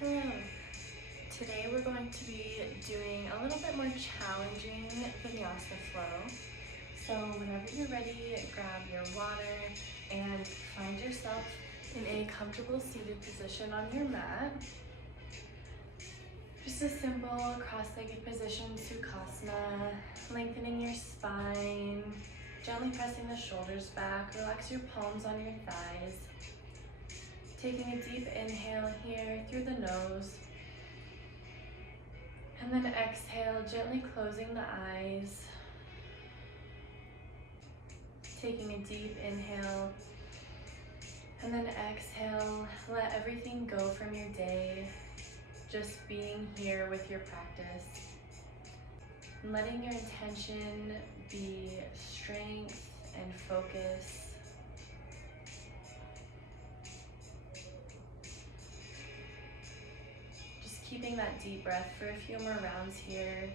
Hello. Today we're going to be doing a little bit more challenging Vinyasa flow. So whenever you're ready, grab your water and find yourself in a comfortable seated position on your mat. Just a simple cross-legged position, Sukhasana, lengthening your spine, gently pressing the shoulders back, relax your palms on your thighs. Taking a deep inhale here through the nose. And then exhale, gently closing the eyes. Taking a deep inhale. And then exhale, let everything go from your day. Just being here with your practice. And letting your intention be strength and focus. Keeping that deep breath for a few more rounds here.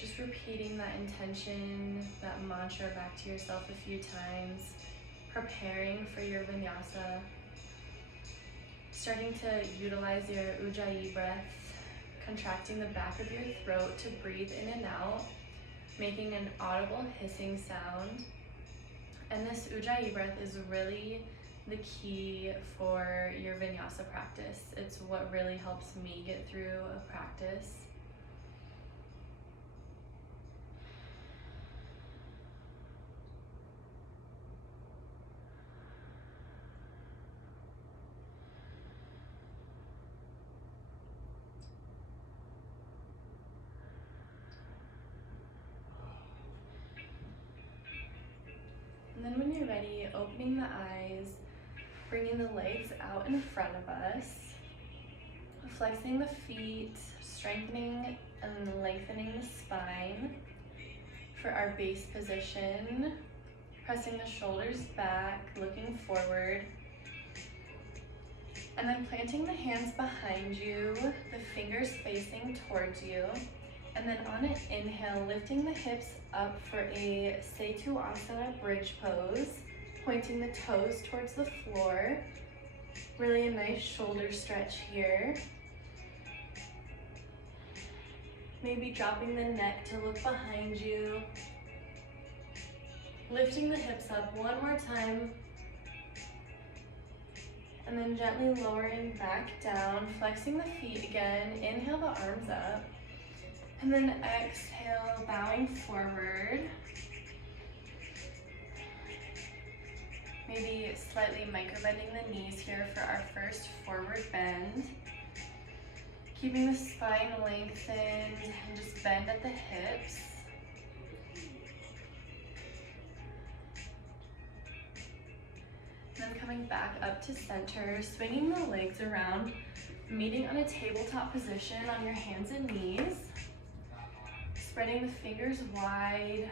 Just repeating that intention, that mantra back to yourself a few times. Preparing for your vinyasa. Starting to utilize your ujjayi breath, contracting the back of your throat to breathe in and out, making an audible hissing sound. And this ujjayi breath is really the key for your vinyasa practice. It's what really helps me get through a practice. And then when you're ready, opening the eyes, bringing the legs out in front of us, flexing the feet, strengthening and lengthening the spine for our base position, pressing the shoulders back, looking forward, and then planting the hands behind you, the fingers facing towards you, and then on an inhale, lifting the hips up for a Setu Asana bridge pose, pointing the toes towards the floor. Really a nice shoulder stretch here. Maybe dropping the neck to look behind you. Lifting the hips up one more time. And then gently lowering back down, flexing the feet again. Inhale the arms up. And then exhale, bowing forward. Maybe slightly micro-bending the knees here for our first forward bend. Keeping the spine lengthened and just bend at the hips. Then coming back up to center, swinging the legs around, meeting on a tabletop position on your hands and knees. Spreading the fingers wide.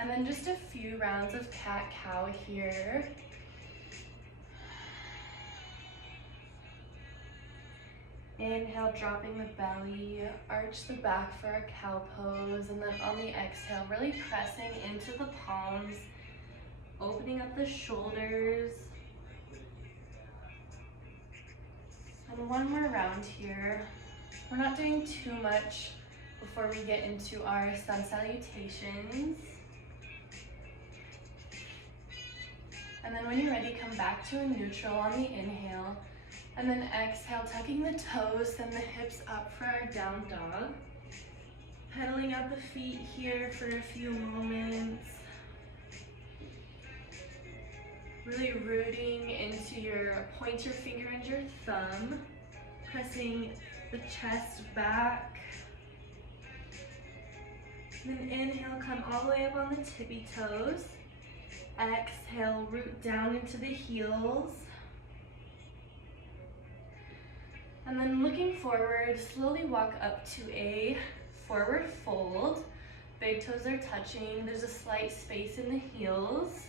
And then just a few rounds of cat-cow here. Inhale, dropping the belly, arch the back for a cow pose, and then on the exhale, really pressing into the palms, opening up the shoulders. And one more round here. We're not doing too much before we get into our sun salutations. And then when you're ready, come back to a neutral on the inhale. And then exhale, tucking the toes and the hips up for our down dog. Pedaling out the feet here for a few moments. Really rooting into your pointer finger and your thumb. Pressing the chest back. And then inhale, come all the way up on the tippy toes. Exhale, root down into the heels. And then looking forward, slowly walk up to a forward fold. Big toes are touching. There's a slight space in the heels.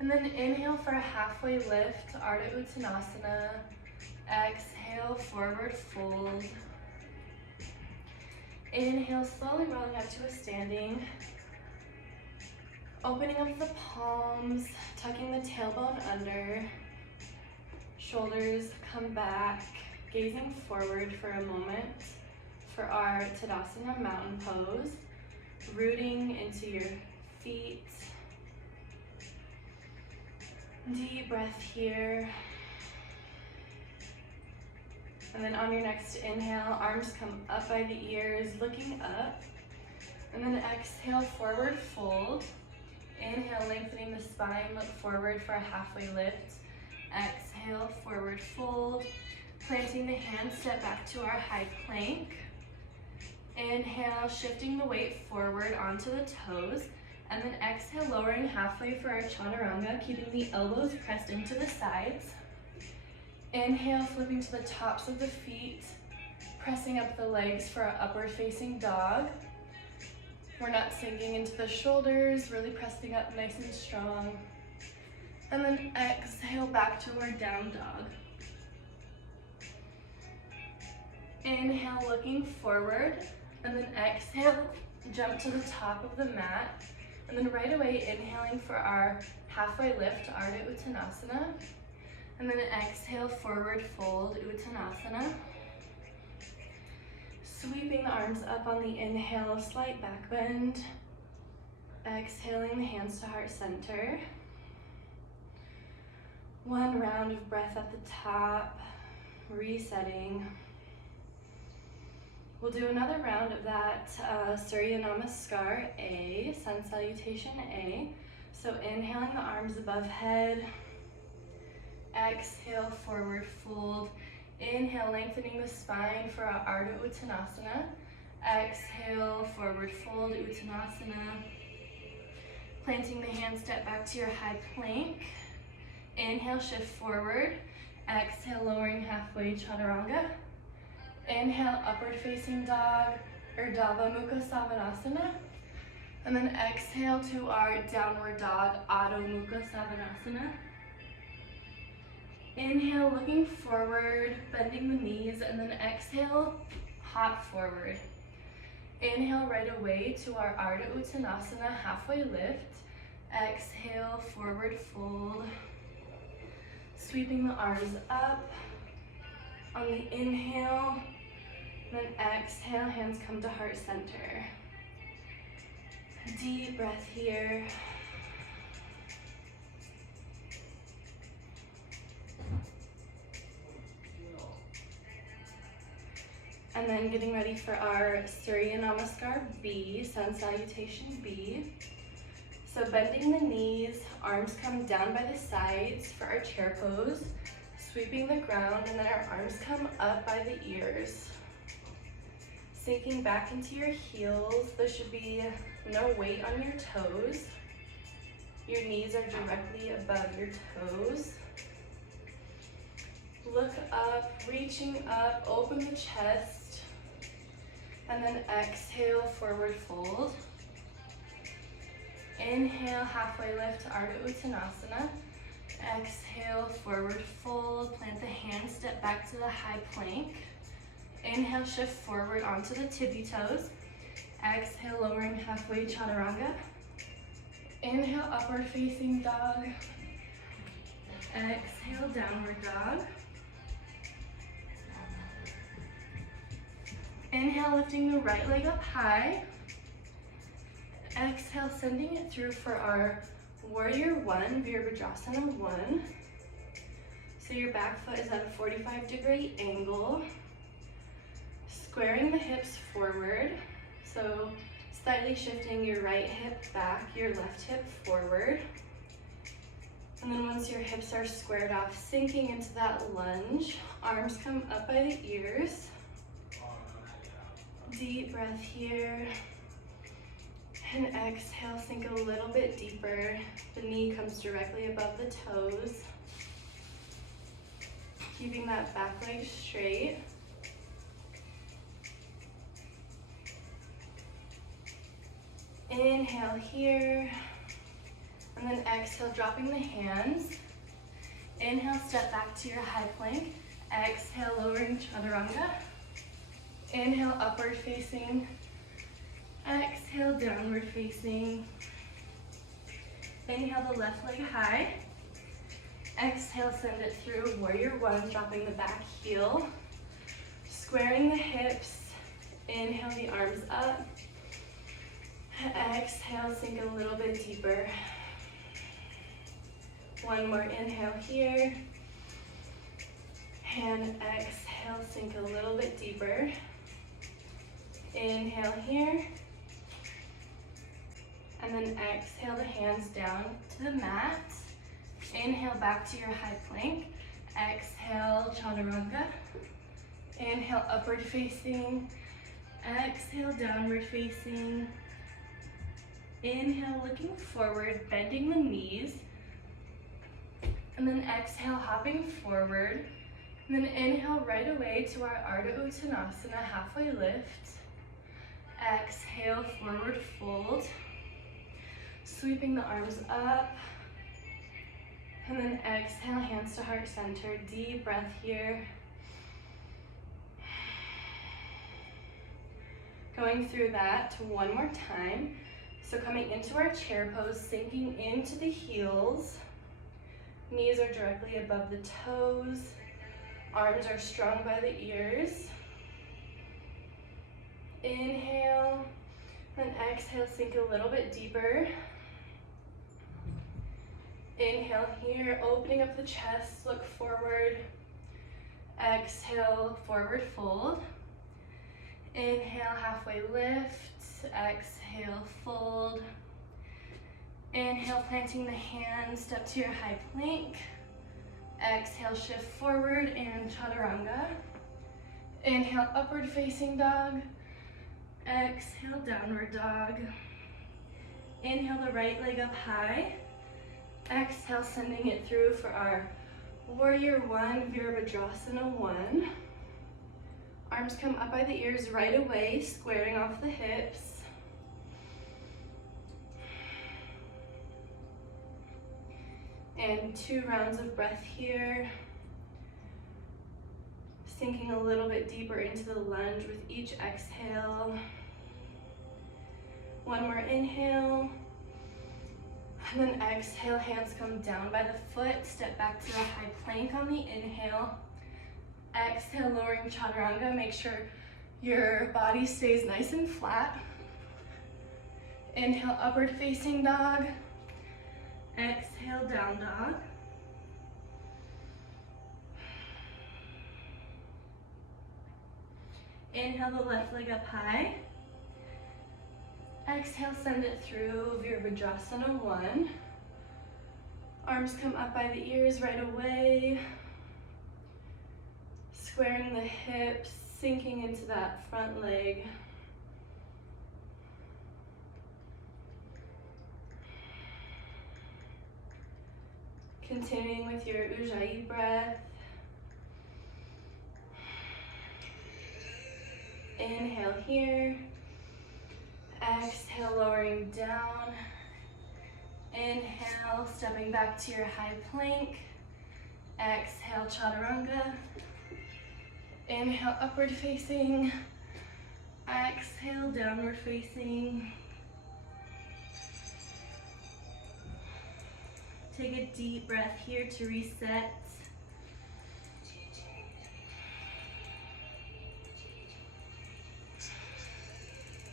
And then inhale for a halfway lift, Ardha Uttanasana. Exhale, forward fold. Inhale, slowly rolling up to a standing. Opening up the palms, tucking the tailbone under. Shoulders come back, gazing forward for a moment for our Tadasana mountain pose, rooting into your feet. Deep breath here. And then on your next inhale, arms come up by the ears, looking up. And then exhale, forward fold. Inhale, lengthening the spine, look forward for a halfway lift. Exhale, forward fold. Planting the hands, step back to our high plank. Inhale, shifting the weight forward onto the toes. And then exhale, lowering halfway for our chaturanga, keeping the elbows pressed into the sides. Inhale, flipping to the tops of the feet, pressing up the legs for our upward facing dog. We're not sinking into the shoulders, really pressing up nice and strong. And then exhale back to our down dog. Inhale, looking forward, and then exhale, jump to the top of the mat. And then right away, inhaling for our halfway lift, Ardha Uttanasana. And then exhale, forward fold, Uttanasana. Sweeping the arms up on the inhale, slight back bend. Exhaling the hands to heart center. One round of breath at the top, resetting. We'll do another round of that Surya Namaskar A, Sun Salutation A. So inhaling the arms above head. Exhale, forward fold. Inhale, lengthening the spine for our Ardha Uttanasana. Exhale, forward fold, Uttanasana. Planting the hands, step back to your high plank. Inhale, shift forward. Exhale, lowering halfway, chaturanga. Inhale, upward facing dog, Urdhva Mukha Savasana. And then exhale to our downward dog, Adho Mukha Savasana. Inhale, looking forward, bending the knees, and then exhale, hop forward. Inhale right away to our Ardha Uttanasana, halfway lift. Exhale, forward fold. Sweeping the arms up. On the inhale, then exhale, hands come to heart center. Deep breath here. And then getting ready for our Surya Namaskar B, Sun Salutation B. So bending the knees, arms come down by the sides for our chair pose, sweeping the ground, and then our arms come up by the ears. Sinking back into your heels, there should be no weight on your toes. Your knees are directly above your toes. Look up, reaching up, open the chest, and then exhale, forward fold. Inhale, halfway lift to Ardha Uttanasana. Exhale, forward fold, plant the hands, step back to the high plank. Inhale, shift forward onto the tippy toes. Exhale, lowering halfway, chaturanga. Inhale, upward facing dog. Exhale, downward dog. Inhale, lifting the right leg up high. Exhale, sending it through for our Warrior One, Virabhadrasana 1. So your back foot is at a 45-degree angle. Squaring the hips forward. So slightly shifting your right hip back, your left hip forward. And then once your hips are squared off, sinking into that lunge. Arms come up by the ears. Deep breath here. And exhale, sink a little bit deeper. The knee comes directly above the toes. Keeping that back leg straight. Inhale here. And then exhale, dropping the hands. Inhale, step back to your high plank. Exhale, lowering chaturanga. Inhale, upward facing. Exhale, downward facing. Inhale the left leg high. Exhale, send it through, warrior one, dropping the back heel, squaring the hips, inhale the arms up, exhale, sink a little bit deeper. One more inhale here, and exhale, sink a little bit deeper. Inhale here, and then exhale the hands down to the mat. Inhale back to your high plank. Exhale, chaturanga. Inhale, upward facing. Exhale, downward facing. Inhale, looking forward, bending the knees. And then exhale, hopping forward. And then inhale right away to our Ardha Uttanasana, halfway lift. Exhale, forward fold. Sweeping the arms up. And then exhale, hands to heart center. Deep breath here. Going through that one more time. So coming into our chair pose, sinking into the heels. Knees are directly above the toes. Arms are strung by the ears. Inhale, then exhale, sink a little bit deeper. Inhale here, opening up the chest, look forward. Exhale, forward fold. Inhale, halfway lift. Exhale, fold. Inhale, planting the hands, step to your high plank. Exhale, shift forward and chaturanga. Inhale, upward facing dog. Exhale, downward dog. Inhale, the right leg up high. Exhale, sending it through for our warrior one, Virabhadrasana one. Arms come up by the ears right away, squaring off the hips. And 2 rounds of breath here. Sinking a little bit deeper into the lunge with each exhale. One more inhale. And then exhale, hands come down by the foot, step back to a high plank on the inhale. Exhale, lowering chaturanga, make sure your body stays nice and flat. Inhale, upward facing dog. Exhale, down dog. Inhale the left leg up high. Exhale, send it through Virabhadrasana one. Arms come up by the ears right away. Squaring the hips, sinking into that front leg. Continuing with your Ujjayi breath. Inhale here. Exhale, lowering down. Inhale, stepping back to your high plank. Exhale, chaturanga. Inhale, upward facing. Exhale, downward facing. Take a deep breath here to reset.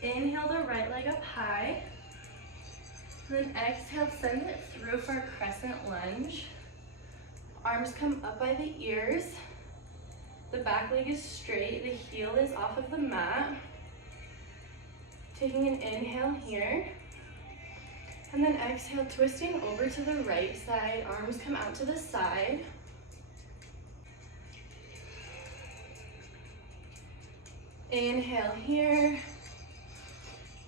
Inhale the right leg up high. Then exhale, send it through for a crescent lunge. Arms come up by the ears. The back leg is straight, the heel is off of the mat. Taking an inhale here. And then exhale, twisting over to the right side. Arms come out to the side. Inhale here.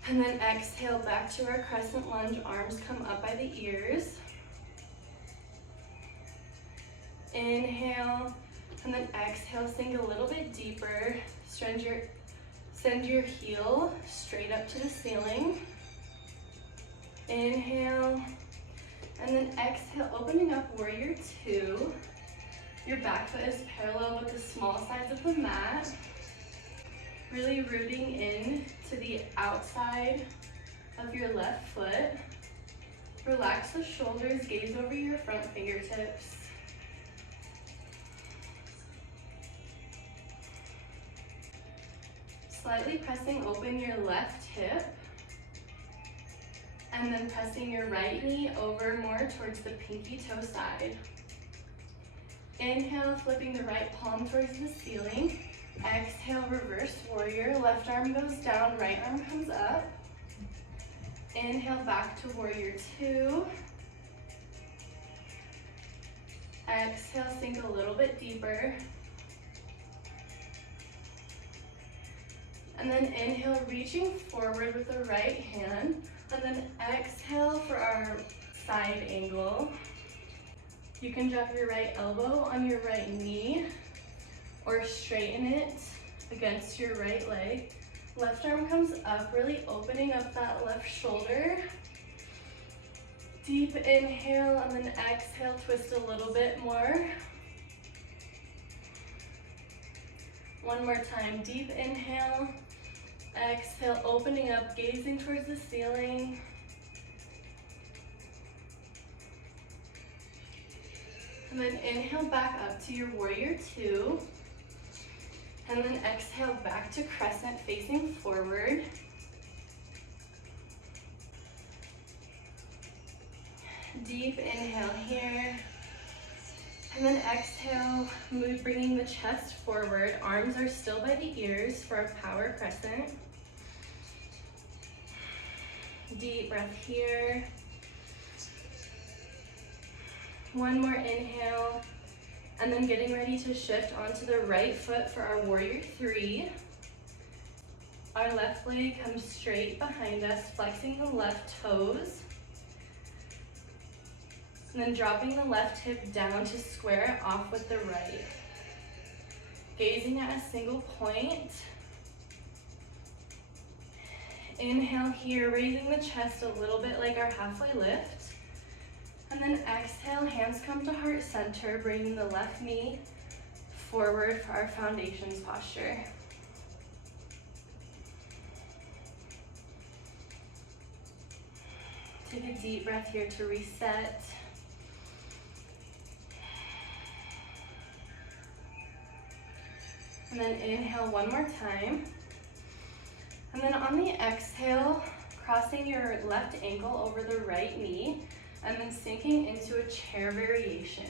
And then exhale back to our crescent lunge. Arms come up by the ears. Inhale. And then exhale, sink a little bit deeper. Send your heel straight up to the ceiling. Inhale, and then exhale, opening up warrior two. Your back foot is parallel with the small sides of the mat. Really rooting in to the outside of your left foot. Relax the shoulders, gaze over your front fingertips. slightly pressing open your left hip, and then pressing your right knee over more towards the pinky toe side. Inhale, flipping the right palm towards the ceiling. Exhale, reverse warrior. Left arm goes down, right arm comes up. Inhale, back to warrior two. Exhale, sink a little bit deeper. And then inhale, reaching forward with the right hand. And then exhale for our side angle. You can drop your right elbow on your right knee or straighten it against your right leg. Left arm comes up, really opening up that left shoulder. Deep inhale and then exhale, twist a little bit more. One more time, deep inhale, exhale, opening up, gazing towards the ceiling. And then inhale back up to your warrior two. And then exhale back to crescent facing forward. Deep inhale here. And then exhale, move, bringing the chest forward. Arms are still by the ears for a power crescent. Deep breath here. One more inhale, and then getting ready to shift onto the right foot for our warrior three. Our left leg comes straight behind us, flexing the left toes. And then dropping the left hip down to square it off with the right. Gazing at a single point. Inhale here, raising the chest a little bit like our halfway lift. And then exhale, hands come to heart center, bringing the left knee forward for our foundations posture. Take a deep breath here to reset. And then inhale one more time. And then on the exhale, crossing your left ankle over the right knee, and then sinking into a chair variation,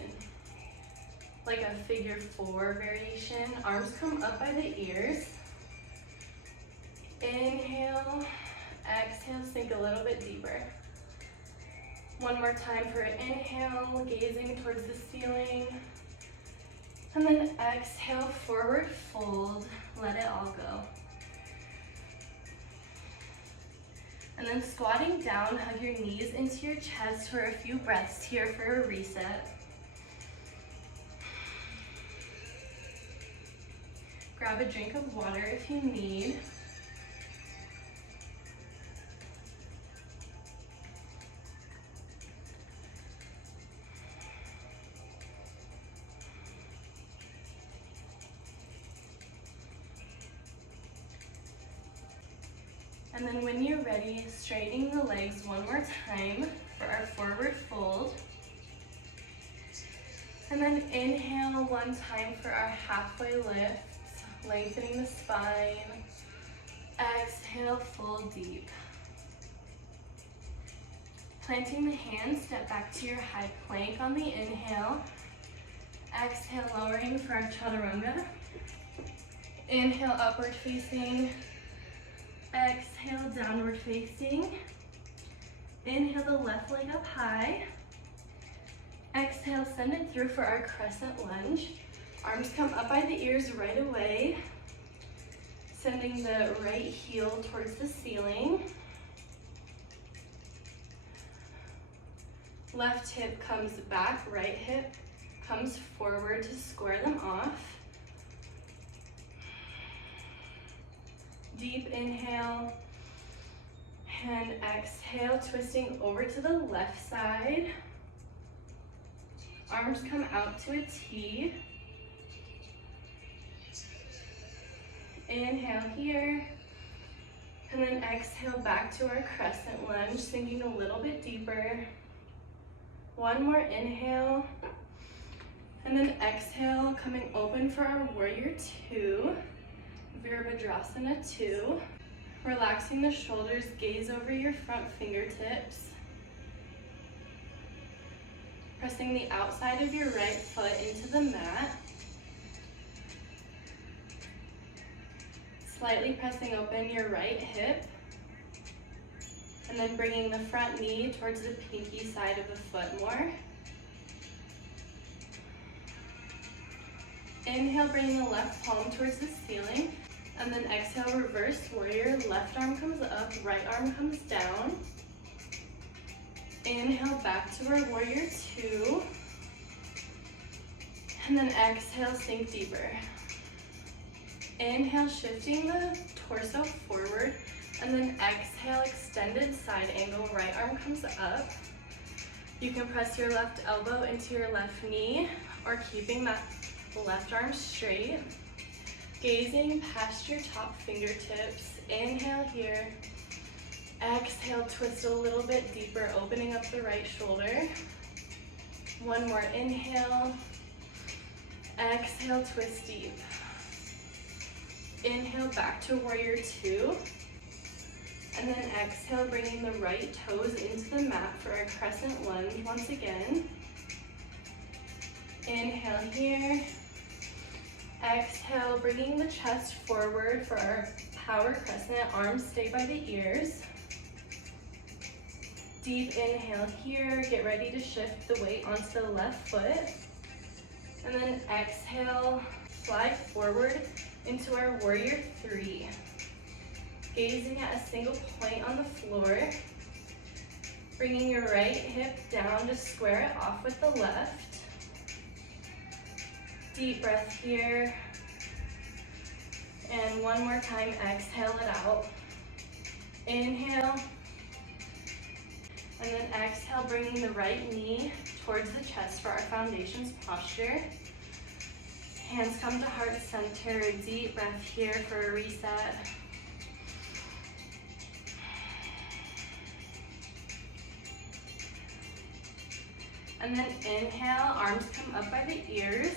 like a figure four variation. Arms come up by the ears. Inhale, exhale, sink a little bit deeper. One more time for an inhale, gazing towards the ceiling. And then exhale, forward fold, let it all go. And then squatting down, hug your knees into your chest for a few breaths here for a reset. Grab a drink of water if you need. And then when you're ready, straightening the legs one more time for our forward fold. And then inhale one time for our halfway lift, lengthening the spine. Exhale, fold deep. Planting the hands, step back to your high plank on the inhale. Exhale, lowering for our chaturanga. Inhale, upward facing. Exhale, downward facing. Inhale the left leg up high. Exhale, send it through for our crescent lunge. Arms come up by the ears right away. Sending the right heel towards the ceiling. Left hip comes back, right hip comes forward to square them off. Deep inhale and exhale, twisting over to the left side. Arms come out to a T. Inhale here, and then exhale back to our crescent lunge, sinking a little bit deeper. One more inhale, and then exhale, coming open for our warrior two. Virabhadrasana 2. Relaxing the shoulders, gaze over your front fingertips. Pressing the outside of your right foot into the mat. Slightly pressing open your right hip. And then bringing the front knee towards the pinky side of the foot more. Inhale, bringing the left palm towards the ceiling. And then exhale, reverse warrior. Left arm comes up, right arm comes down. Inhale, back to our warrior 2. And then exhale, sink deeper. Inhale, shifting the torso forward. And then exhale, extended side angle. Right arm comes up. You can press your left elbow into your left knee or keeping that left arm straight. Gazing past your top fingertips. Inhale here. Exhale, twist a little bit deeper, opening up the right shoulder. One more inhale. Exhale, twist deep. Inhale, back to warrior 2. And then exhale, bringing the right toes into the mat for a crescent lunge once again. Inhale here. Exhale, bringing the chest forward for our power crescent. Arms stay by the ears. Deep inhale here. Get ready to shift the weight onto the left foot. And then exhale, slide forward into our warrior 3. Gazing at a single point on the floor. Bringing your right hip down to square it off with the left. Deep breath here. And one more time, exhale it out. Inhale. And then exhale, bringing the right knee towards the chest for our foundations posture. Hands come to heart center. Deep breath here for a reset. And then inhale, arms come up by the ears.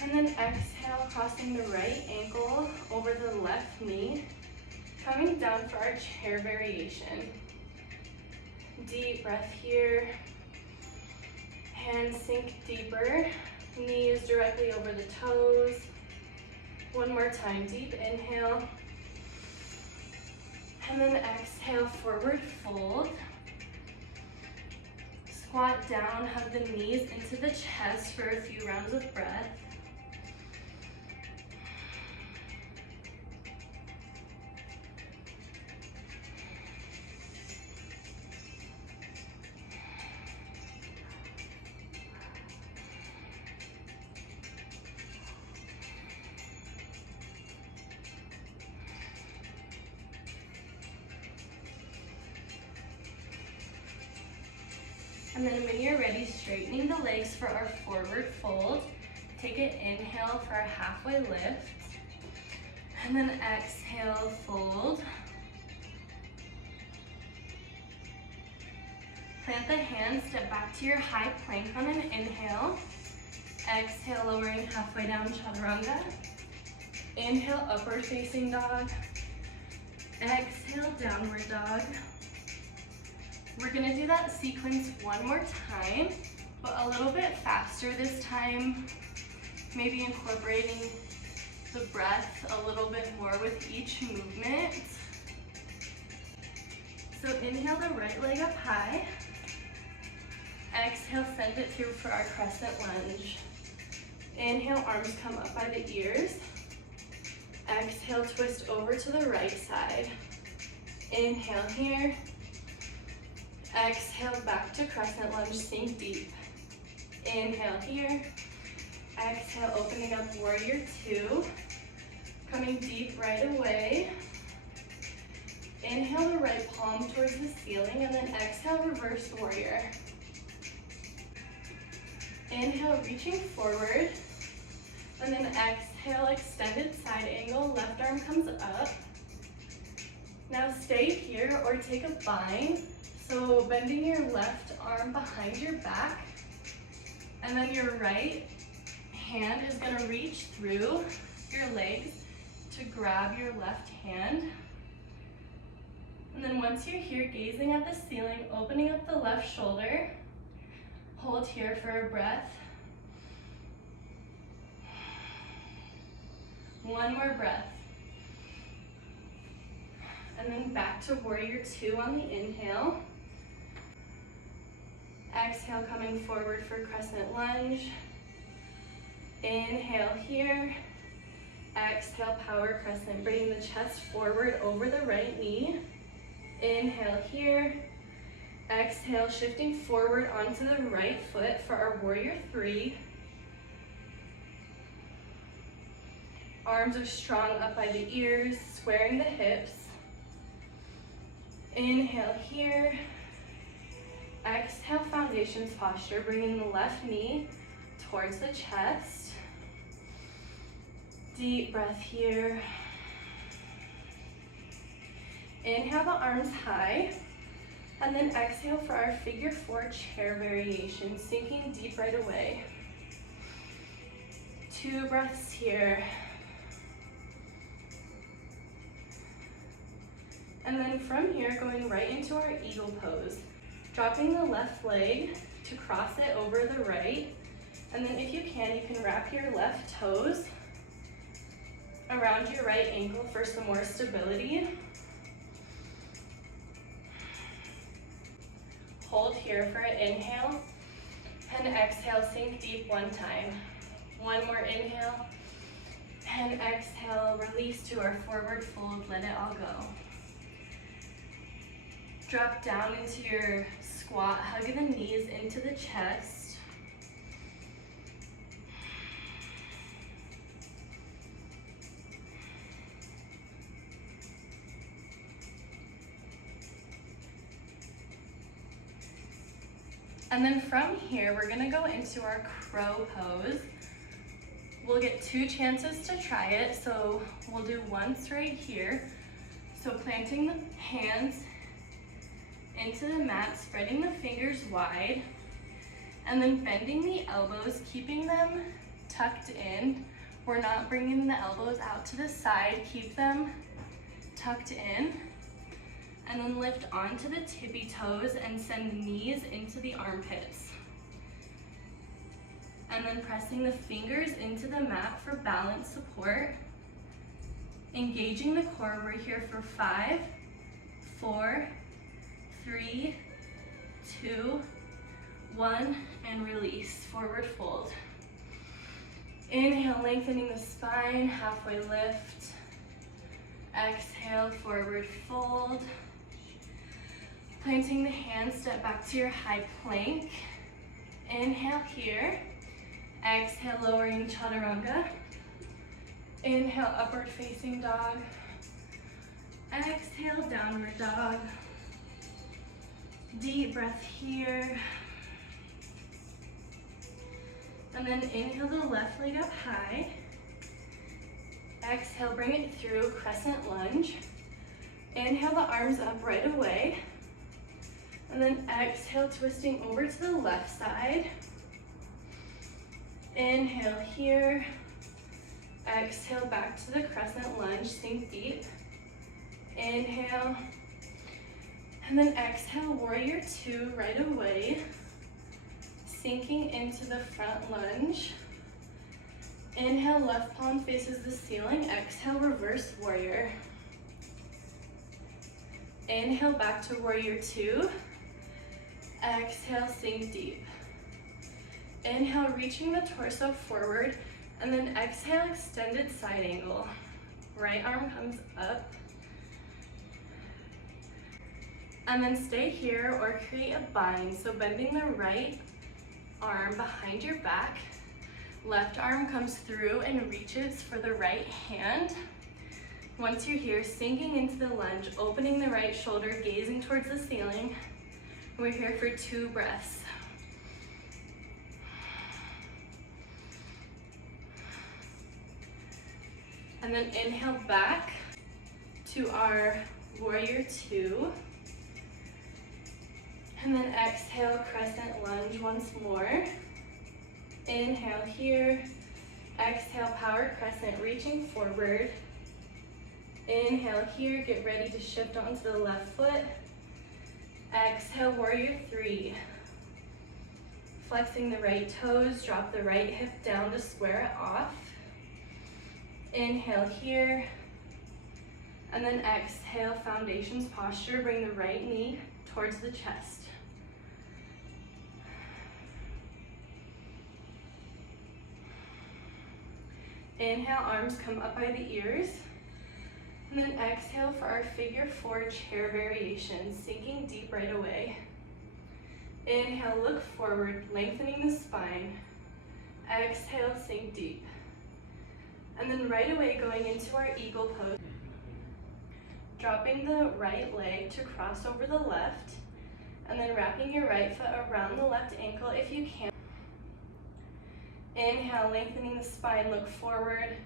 And then exhale, crossing the right ankle over the left knee. Coming down for our chair variation. Deep breath here. Hands sink deeper. Knees directly over the toes. One more time, deep inhale. And then exhale, forward fold. Squat down, hug the knees into the chest for a few rounds of breath. And then when you're ready, straightening the legs for our forward fold. Take an inhale for a halfway lift. And then exhale, fold. Plant the hands, step back to your high plank on an inhale. Exhale, lowering halfway down, chaturanga. Inhale, upward facing dog. Exhale, downward dog. We're gonna do that sequence one more time, but a little bit faster this time. Maybe incorporating the breath a little bit more with each movement. So inhale the right leg up high. Exhale, send it through for our crescent lunge. Inhale, arms come up by the ears. Exhale, twist over to the right side. Inhale here. Exhale, back to crescent lunge, sink deep. Inhale here. Exhale, opening up warrior 2. Coming deep right away. Inhale the right palm towards the ceiling, and then exhale, reverse warrior. Inhale, reaching forward. And then exhale, extended side angle, left arm comes up. Now stay here or take a bind. So bending your left arm behind your back, and then your right hand is gonna reach through your legs to grab your left hand. And then once you're here, gazing at the ceiling, opening up the left shoulder. Hold here for a breath. One more breath. And then back to warrior two on the inhale. Exhale, coming forward for crescent lunge. Inhale here. Exhale, power crescent, bringing the chest forward over the right knee. Inhale here. Exhale, shifting forward onto the right foot for our warrior three. Arms are strong up by the ears, squaring the hips. Inhale here. Exhale, foundations posture, bringing the left knee towards the chest. Deep breath here. Inhale the arms high. And then exhale for our figure four chair variation, sinking deep right away. 2 breaths here. And then from here, going right into our eagle pose. Dropping the left leg to cross it over the right. And then if you can wrap your left toes around your right ankle for some more stability. Hold here for an inhale, and exhale, sink deep one time. One more inhale, and exhale, release to our forward fold, let it all go. Drop down into your squat, hug the knees into the chest. And then from here, we're gonna go into our crow pose. We'll get 2 chances to try it, so we'll do once right here. So planting the hands into the mat, spreading the fingers wide, and then bending the elbows, keeping them tucked in. We're not bringing the elbows out to the side, keep them tucked in. And then lift onto the tippy toes and send knees into the armpits. And then pressing the fingers into the mat for balance support. Engaging the core, we're here for 5, 4, 3, 2, 1, and release, forward fold. Inhale, lengthening the spine, halfway lift. Exhale, forward fold. Planting the hands, step back to your high plank. Inhale here. Exhale, lowering chaturanga. Inhale, upward facing dog. Exhale, downward dog. Deep breath here. And then inhale the left leg up high. Exhale, bring it through, crescent lunge. Inhale the arms up right away. And then exhale, twisting over to the left side. Inhale here. Exhale, back to the crescent lunge, sink deep. Inhale. And then exhale, warrior two right away. Sinking into the front lunge. Inhale, left palm faces the ceiling. Exhale, reverse warrior. Inhale, back to warrior two. Exhale, sink deep. Inhale, reaching the torso forward, and then exhale, extended side angle. Right arm comes up. And then stay here or create a bind. So bending the right arm behind your back. Left arm comes through and reaches for the right hand. Once you're here, sinking into the lunge, opening the right shoulder, gazing towards the ceiling. We're here for 2 breaths. And then inhale back to our warrior two. And then exhale, crescent lunge once more. Inhale here. Exhale, power crescent, reaching forward. Inhale here, get ready to shift onto the left foot. Exhale, warrior three. Flexing the right toes, drop the right hip down to square it off. Inhale here. And then exhale, foundations posture, bring the right knee towards the chest. Inhale, arms come up by the ears. And then exhale for our figure four chair variation, sinking deep right away. Inhale, look forward, lengthening the spine. Exhale, sink deep. And then right away going into our eagle pose. Dropping the right leg to cross over the left, and then wrapping your right foot around the left ankle if you can. Inhale, lengthening the spine, look forward.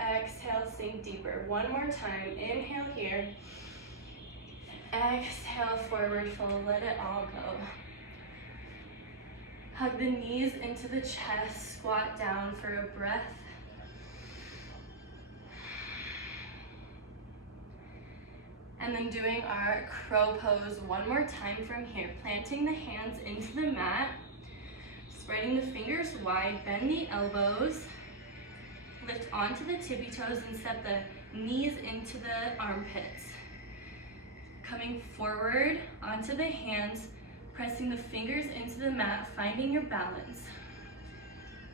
Exhale, sink deeper. One more time. Inhale here. Exhale, forward fold. Let it all go. Hug the knees into the chest. Squat down for a breath. And then doing our crow pose one more time from here. Planting the hands into the mat. Spreading the fingers wide. Bend the elbows. Lift onto the tippy toes and step the knees into the armpits. Coming forward onto the hands, pressing the fingers into the mat, finding your balance.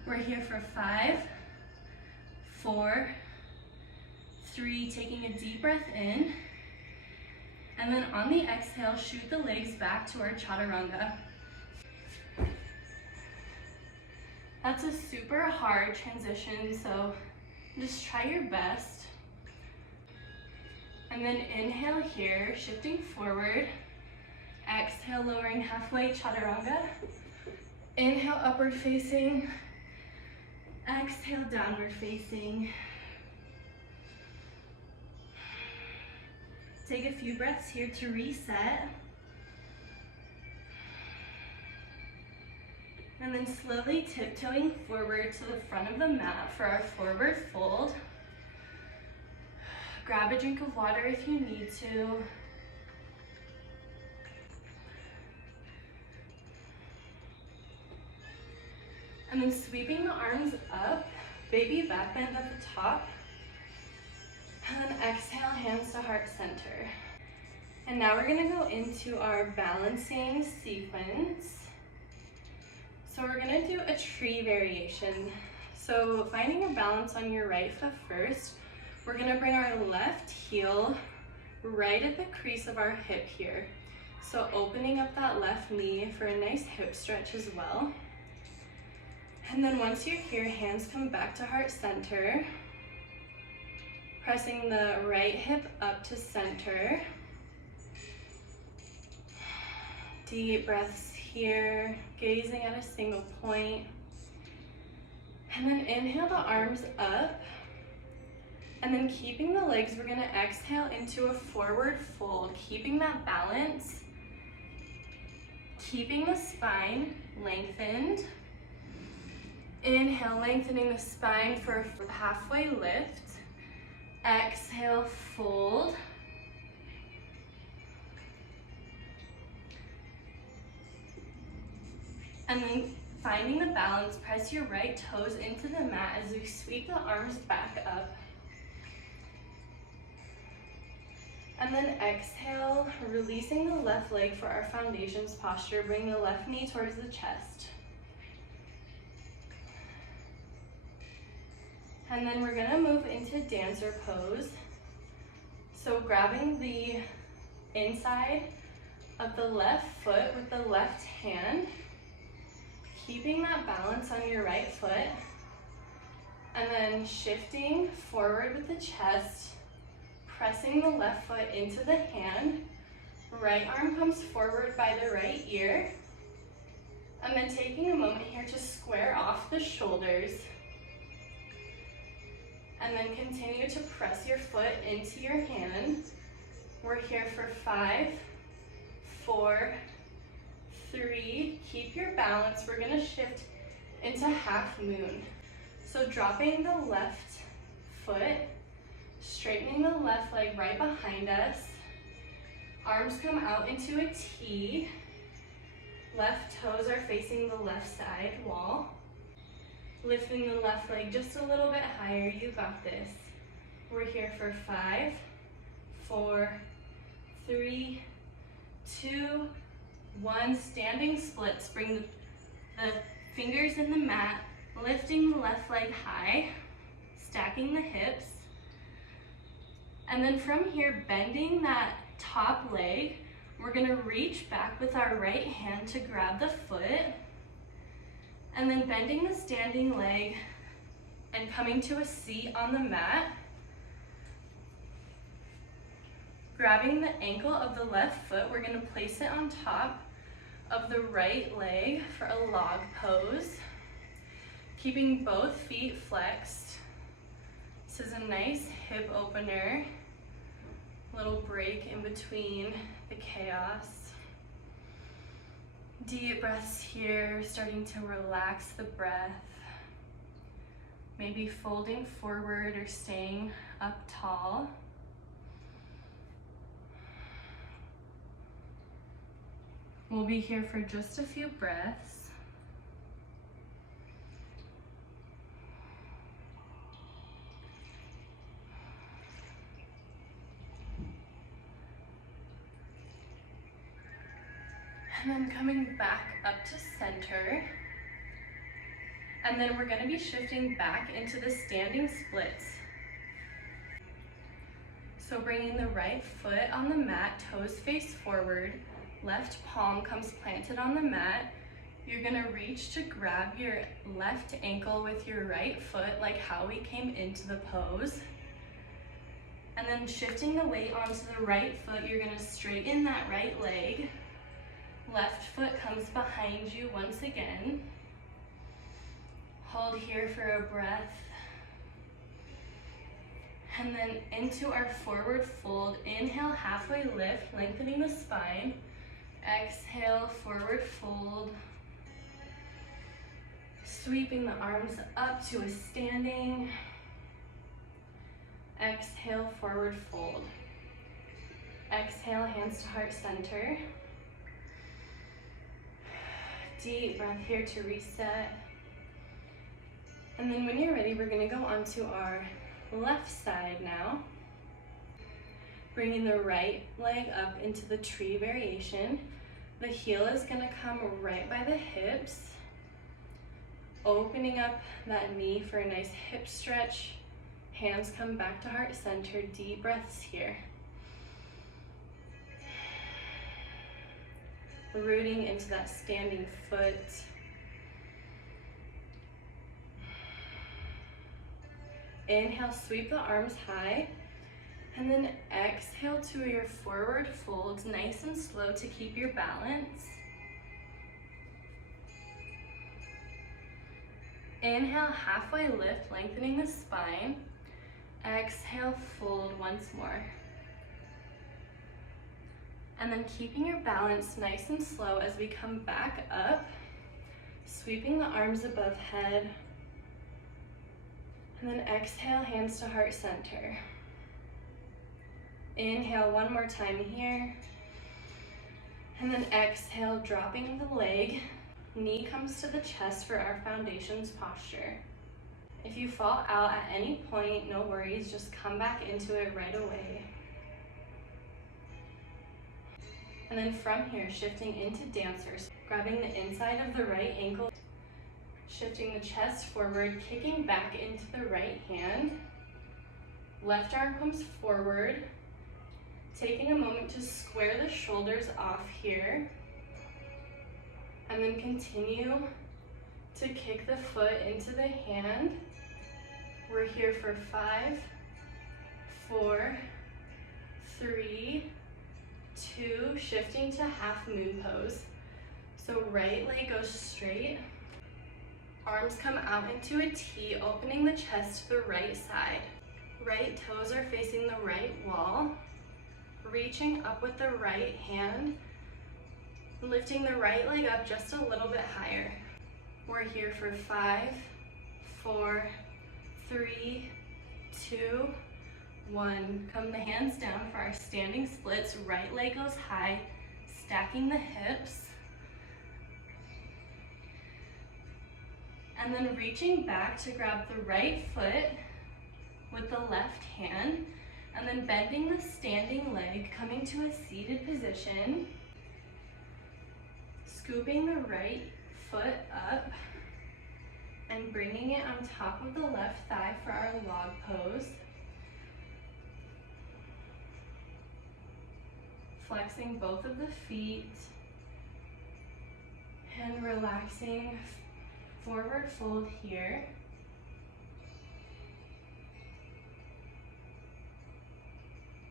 We're here for 5, 4, 3, taking a deep breath in. And then on the exhale, shoot the legs back to our chaturanga. That's a super hard transition, so just try your best. And then inhale here, shifting forward. Exhale, lowering halfway, chaturanga. Inhale, upward facing. Exhale, downward facing. Take a few breaths here to reset. And then slowly tiptoeing forward to the front of the mat for our forward fold. Grab a drink of water if you need to. And then sweeping the arms up, baby back bend at the top. And then exhale, hands to heart center. And now we're gonna go into our balancing sequence. So we're gonna do a tree variation. So finding your balance on your right foot first, we're gonna bring our left heel right at the crease of our hip here. So opening up that left knee for a nice hip stretch as well. And then once you're here, hands come back to heart center. Pressing the right hip up to center. Deep breaths here, gazing at a single point. And then inhale the arms up. And then keeping the legs, we're gonna exhale into a forward fold, keeping that balance. Keeping the spine lengthened. Inhale, lengthening the spine for a halfway lift. Exhale, fold. And then finding the balance, press your right toes into the mat as we sweep the arms back up. And then exhale, releasing the left leg for our foundations posture. Bring the left knee towards the chest. And then we're gonna move into dancer pose. So grabbing the inside of the left foot with the left hand, keeping that balance on your right foot, and then shifting forward with the chest, pressing the left foot into the hand, right arm comes forward by the right ear, and then taking a moment here to square off the shoulders. And then continue to press your foot into your hand. We're here for 5, 4, 3. Keep your balance. We're gonna shift into half moon. So dropping the left foot, straightening the left leg right behind us. Arms come out into a T. Left toes are facing the left side wall. Lifting the left leg just a little bit higher, you got this. We're here for 5, 4, 3, 2, 1. Standing splits, bring the fingers in the mat, lifting the left leg high, stacking the hips. And then from here, bending that top leg, we're gonna reach back with our right hand to grab the foot, and then bending the standing leg and coming to a seat on the mat. Grabbing the ankle of the left foot, we're gonna place it on top of the right leg for a log pose. Keeping both feet flexed. This is a nice hip opener. Little break in between the chaos. Deep breaths here, starting to relax the breath. Maybe folding forward or staying up tall. We'll be here for just a few breaths. And then coming back up to center. And then we're gonna be shifting back into the standing splits. So bringing the right foot on the mat, toes face forward, left palm comes planted on the mat. You're gonna reach to grab your left ankle with your right foot, like how we came into the pose. And then shifting the weight onto the right foot, you're gonna straighten that right leg. Left foot comes behind you once again. Hold here for a breath. And then into our forward fold. Inhale, halfway lift, lengthening the spine. Exhale, forward fold. Sweeping the arms up to a standing. Exhale, forward fold. Exhale, hands to heart center. Deep breath here to reset. And then when you're ready, we're gonna go onto our left side now. Bringing the right leg up into the tree variation. The heel is gonna come right by the hips. Opening up that knee for a nice hip stretch. Hands come back to heart center. Deep breaths here. Rooting into that standing foot. Inhale, sweep the arms high. And then exhale to your forward fold, nice and slow to keep your balance. Inhale, halfway lift, lengthening the spine. Exhale, fold once more. And then keeping your balance nice and slow as we come back up, sweeping the arms above head. And then exhale, hands to heart center. Inhale one more time here. And then exhale, dropping the leg. Knee comes to the chest for our foundations posture. If you fall out at any point, no worries, just come back into it right away. And then from here, shifting into dancers, grabbing the inside of the right ankle, shifting the chest forward, kicking back into the right hand. Left arm comes forward, taking a moment to square the shoulders off here. And then continue to kick the foot into the hand. We're here for 5, 4, 3, 2, shifting to half moon pose. So right leg goes straight. Arms come out into a T, opening the chest to the right side. Right toes are facing the right wall. Reaching up with the right hand. Lifting the right leg up just a little bit higher. We're here for 5, 4, 3, 2, 1. Come the hands down for our standing splits. Right leg goes high, stacking the hips. And then reaching back to grab the right foot with the left hand, and then bending the standing leg, coming to a seated position. Scooping the right foot up and bringing it on top of the left thigh for our log pose. Flexing both of the feet and relaxing forward fold here.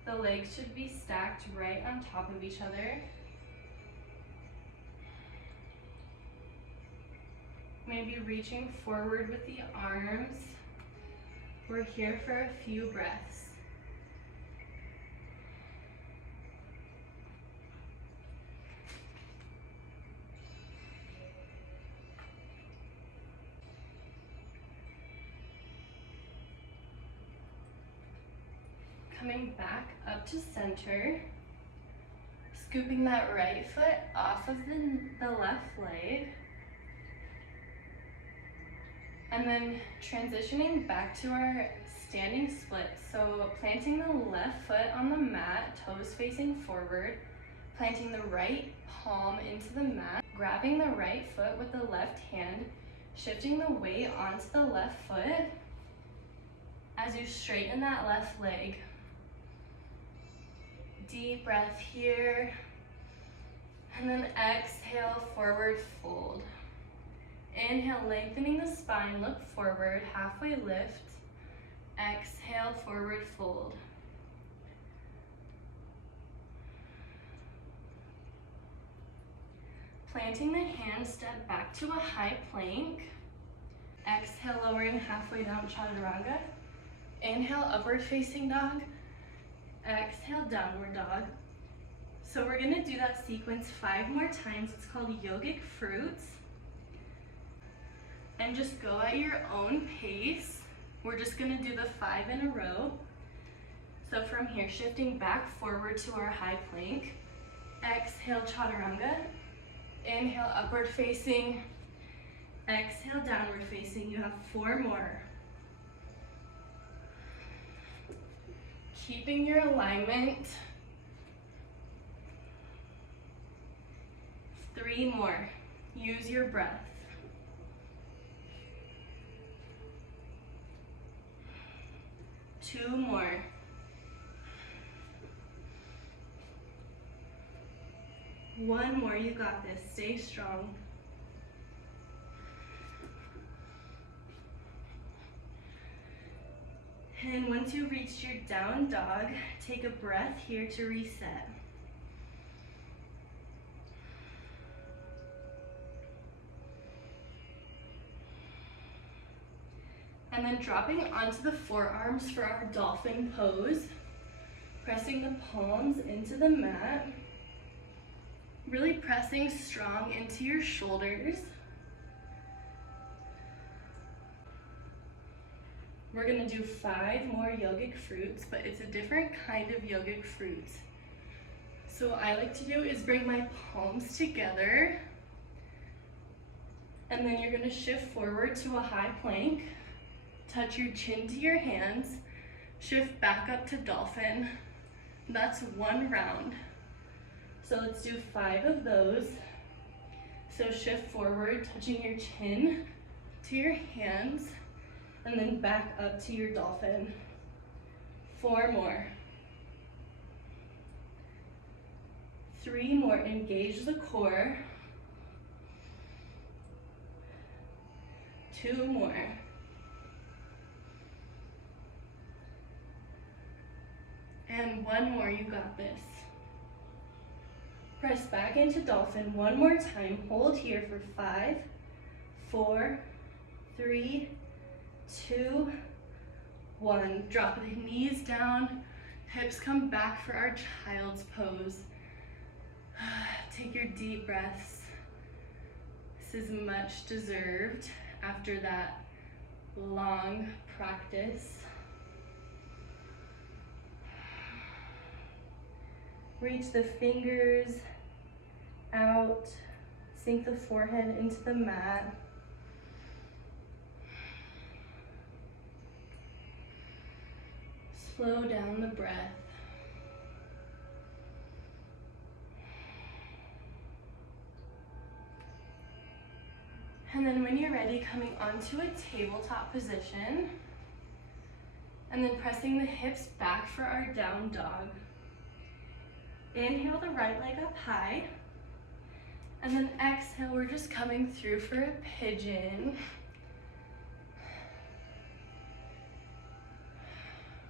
The legs should be stacked right on top of each other. Maybe reaching forward with the arms. We're here for a few breaths. Coming back up to center, scooping that right foot off of the left leg, and then transitioning back to our standing split. So planting the left foot on the mat, toes facing forward, planting the right palm into the mat, grabbing the right foot with the left hand, shifting the weight onto the left foot as you straighten that left leg. Deep breath here, and then exhale, forward fold. Inhale, lengthening the spine, look forward, halfway lift. Exhale, forward fold. Planting the hands, step back to a high plank. Exhale, lowering halfway down, chaturanga. Inhale, upward facing dog. Exhale, downward dog. So we're gonna do that sequence 5 more times. It's called yogic fruits. And just go at your own pace. We're just gonna do the 5 in a row. So from here, shifting back forward to our high plank. Exhale, chaturanga. Inhale, upward facing. Exhale, downward facing. You have 4 more. Keeping your alignment. 3 more. Use your breath. 2 more. 1 more. You got this. Stay strong. And once you reach your down dog, take a breath here to reset. And then dropping onto the forearms for our dolphin pose, pressing the palms into the mat, really pressing strong into your shoulders. We're gonna do 5 more yogic fruits, but it's a different kind of yogic fruit. So what I like to do is bring my palms together, and then you're gonna shift forward to a high plank, touch your chin to your hands, shift back up to dolphin. That's 1 round. So let's do 5 of those. So shift forward, touching your chin to your hands, and then back up to your dolphin. 4 more. 3 more, engage the core. 2 more. And 1 more, you got this. Press back into dolphin 1 more time. Hold here for 5, 4, 3, 2, 1. Drop the knees down, hips come back for our child's pose. Take your deep breaths. This is much deserved after that long practice. Reach the fingers out, sink the forehead into the mat. Slow down the breath. And then when you're ready, coming onto a tabletop position, and then pressing the hips back for our down dog. Inhale the right leg up high, and then exhale, we're just coming through for a pigeon.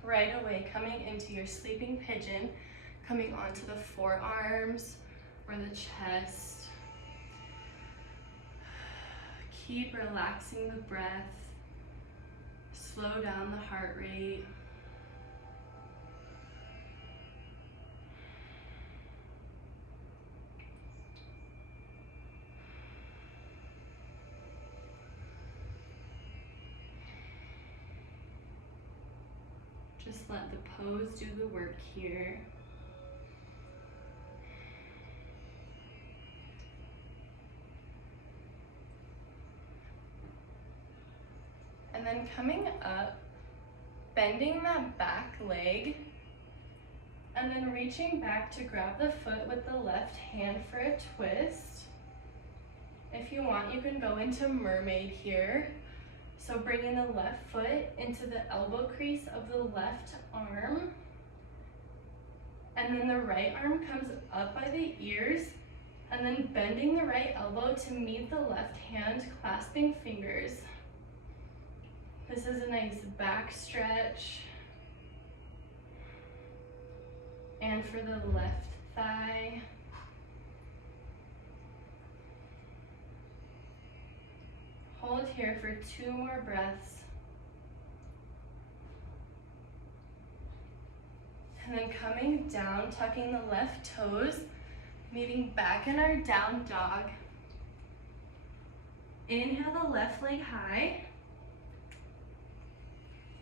Right away, coming into your sleeping pigeon, coming onto the forearms or the chest. Keep relaxing the breath. Slow down the heart rate. Just let the pose do the work here. And then coming up, bending that back leg, and then reaching back to grab the foot with the left hand for a twist. If you want, you can go into mermaid here. So bringing the left foot into the elbow crease of the left arm, and then the right arm comes up by the ears, and then bending the right elbow to meet the left hand, clasping fingers. This is a nice back stretch. And for the left thigh. Hold here for 2 more breaths. And then coming down, tucking the left toes, meeting back in our down dog. Inhale the left leg high.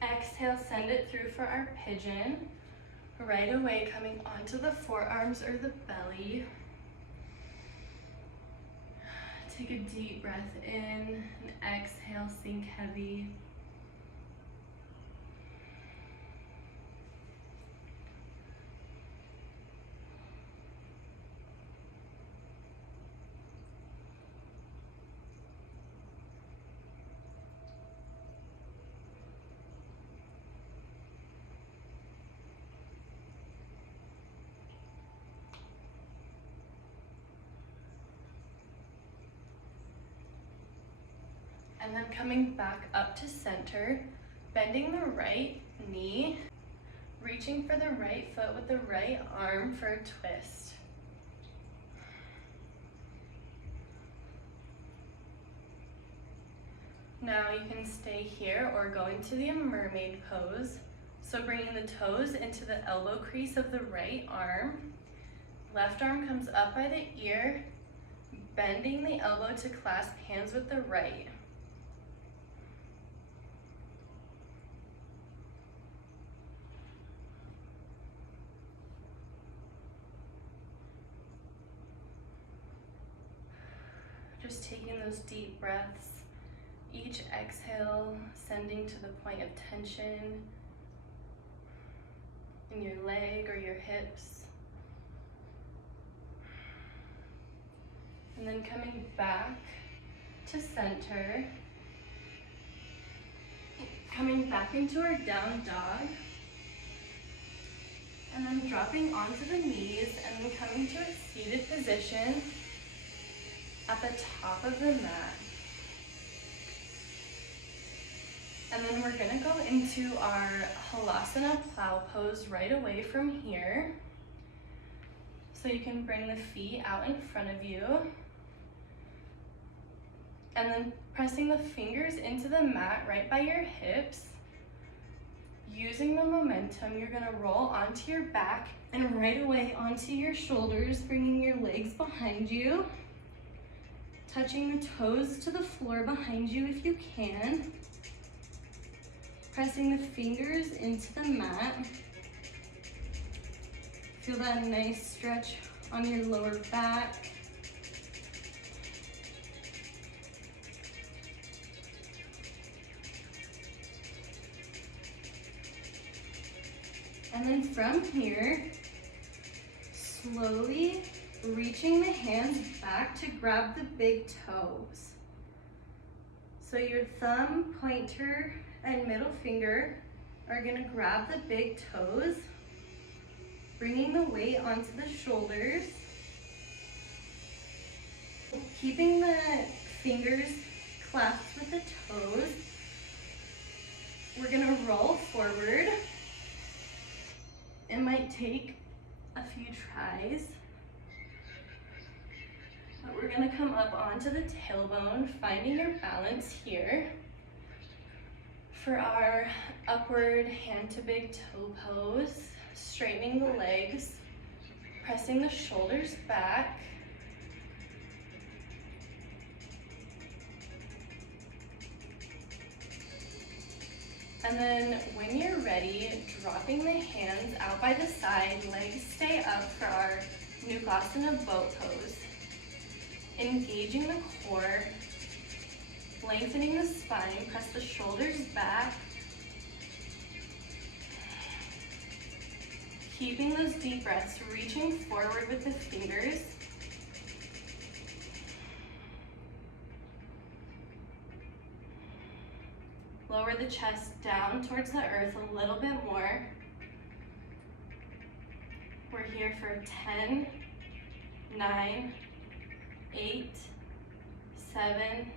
Exhale, send it through for our pigeon. Right away, coming onto the forearms or the belly. Take a deep breath in and exhale, sink heavy. And then coming back up to center, bending the right knee, reaching for the right foot with the right arm for a twist. Now you can stay here or go into the mermaid pose. So bringing the toes into the elbow crease of the right arm. Left arm comes up by the ear, bending the elbow to clasp hands with the right. Just taking those deep breaths, each exhale sending to the point of tension in your leg or your hips. And then coming back to center, coming back into our down dog, and then dropping onto the knees and then coming to a seated position at the top of the mat. And then we're gonna go into our Halasana plow pose right away from here. So you can bring the feet out in front of you. And then pressing the fingers into the mat right by your hips. Using the momentum, you're gonna roll onto your back and right away onto your shoulders, bringing your legs behind you. Touching the toes to the floor behind you if you can. Pressing the fingers into the mat. Feel that nice stretch on your lower back. And then from here, slowly reaching the hands back to grab the big toes. So your thumb, pointer, and middle finger are gonna grab the big toes, bringing the weight onto the shoulders, keeping the fingers clasped with the toes. We're gonna roll forward. It might take a few tries, but we're gonna come up onto the tailbone, finding your balance here. For our upward hand to big toe pose, straightening the legs, pressing the shoulders back. And then when you're ready, dropping the hands out by the side, legs stay up for our Nukasana boat pose. Engaging the core, lengthening the spine, press the shoulders back. Keeping those deep breaths, reaching forward with the fingers. Lower the chest down towards the earth a little bit more. We're here for 10, 9, 8, 7,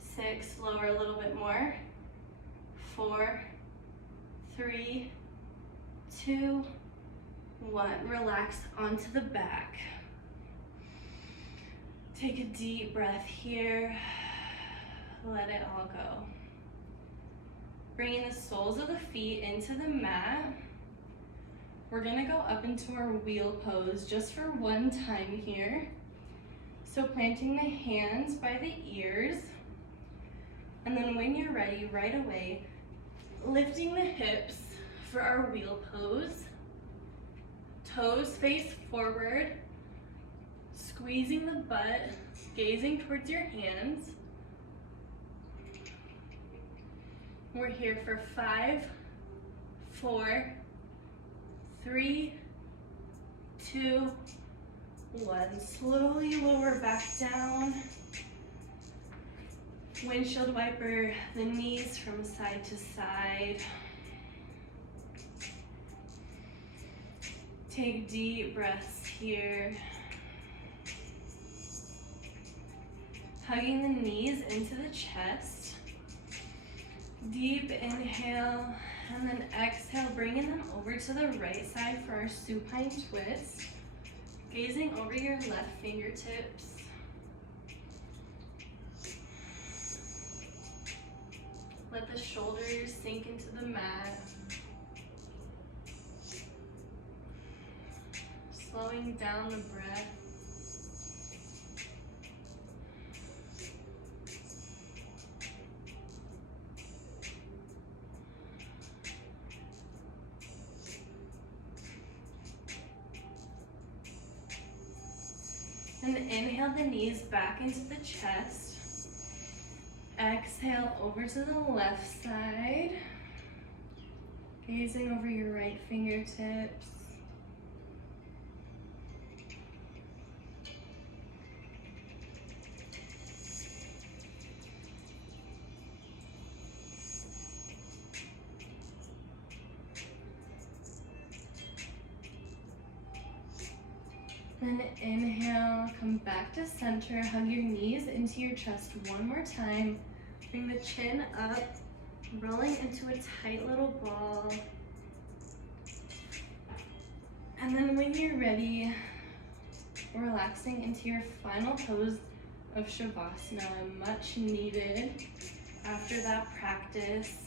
6, lower a little bit more. 4, 3, 2, 1. Relax onto the back. Take a deep breath here. Let it all go. Bringing the soles of the feet into the mat. We're gonna go up into our wheel pose just for one time here. So planting the hands by the ears. And then when you're ready, right away, lifting the hips for our wheel pose. Toes face forward, squeezing the butt, gazing towards your hands. We're here for 5, 4, 3, 2, 1. Slowly lower back down. Windshield wiper the knees from side to side. Take deep breaths here. Hugging the knees into the chest. Deep inhale, and then exhale, bringing them over to the right side for our supine twist. Gazing over your left fingertips. Let the shoulders sink into the mat. Slowing down the breath. And inhale the knees back into the chest. Exhale over to the left side. Gazing over your right fingertips. Then inhale, come back to center, hug your knees into your chest one more time. Bring the chin up, rolling into a tight little ball. And then when you're ready, relaxing into your final pose of Shavasana, much needed after that practice.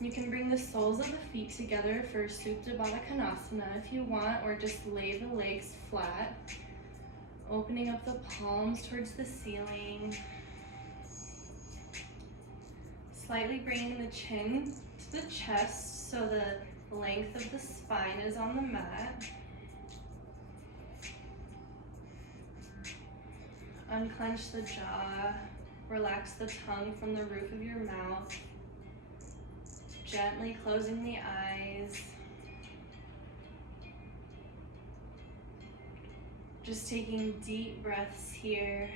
You can bring the soles of the feet together for Supta Baddha Konasana if you want, or just lay the legs flat. Opening up the palms towards the ceiling. slightly bringing the chin to the chest so the length of the spine is on the mat. Unclench the jaw, relax the tongue from the roof of your mouth, gently closing the eyes. Just taking deep breaths here.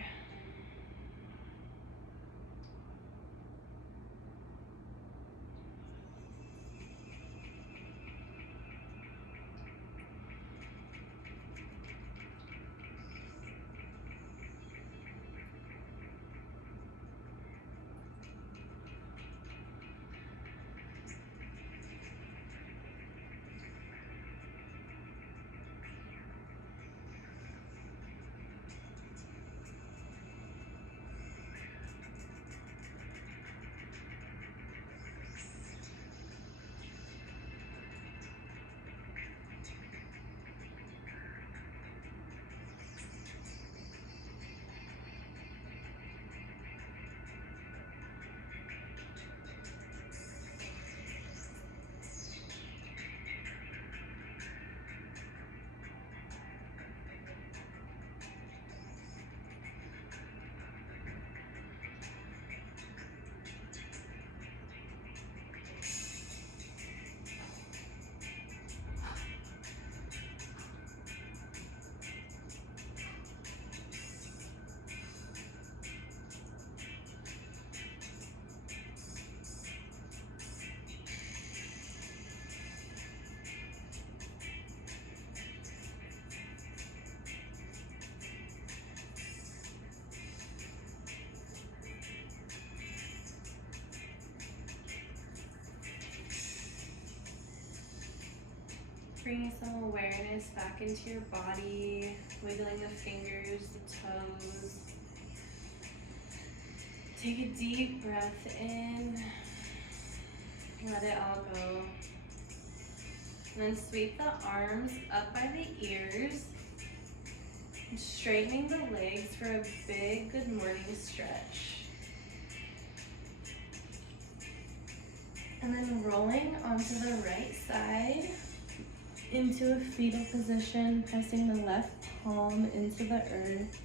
Bringing some awareness back into your body, wiggling the fingers, the toes. Take a deep breath in, let it all go. And then sweep the arms up by the ears, and straightening the legs for a big good morning stretch. And then rolling onto the right side into a fetal position, pressing the left palm into the earth.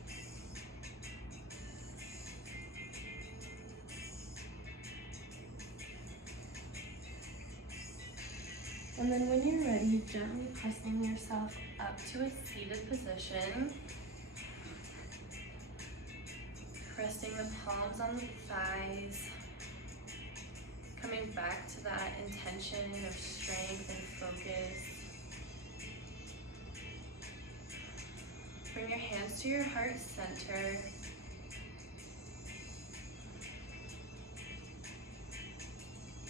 And then when you're ready, gently pressing yourself up to a seated position. Resting the palms on the thighs. Coming back to that intention of strength and focus. Bring your hands to your heart center.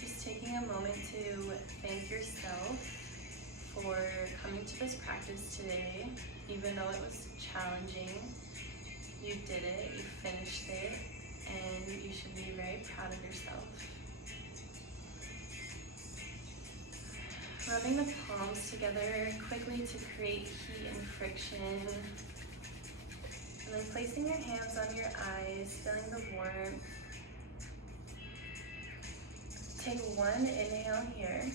Just taking a moment to thank yourself for coming to this practice today. Even though it was challenging, you did it, you finished it, and you should be very proud of yourself. Rubbing the palms together quickly to create heat and friction. And then placing your hands on your eyes, feeling the warmth. Take one inhale here.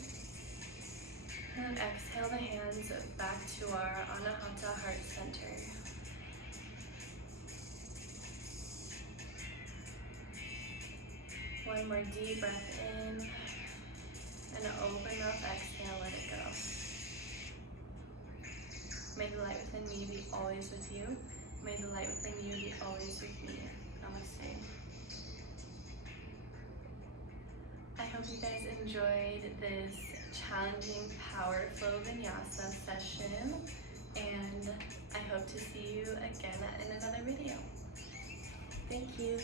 And exhale the hands back to our Anahata heart center. One more deep breath in. And open mouth exhale, let it go. May the light within me be always with you. May the light within you be always with me. Namaste. I hope you guys enjoyed this challenging power flow vinyasa session, and I hope to see you again in another video. Thank you.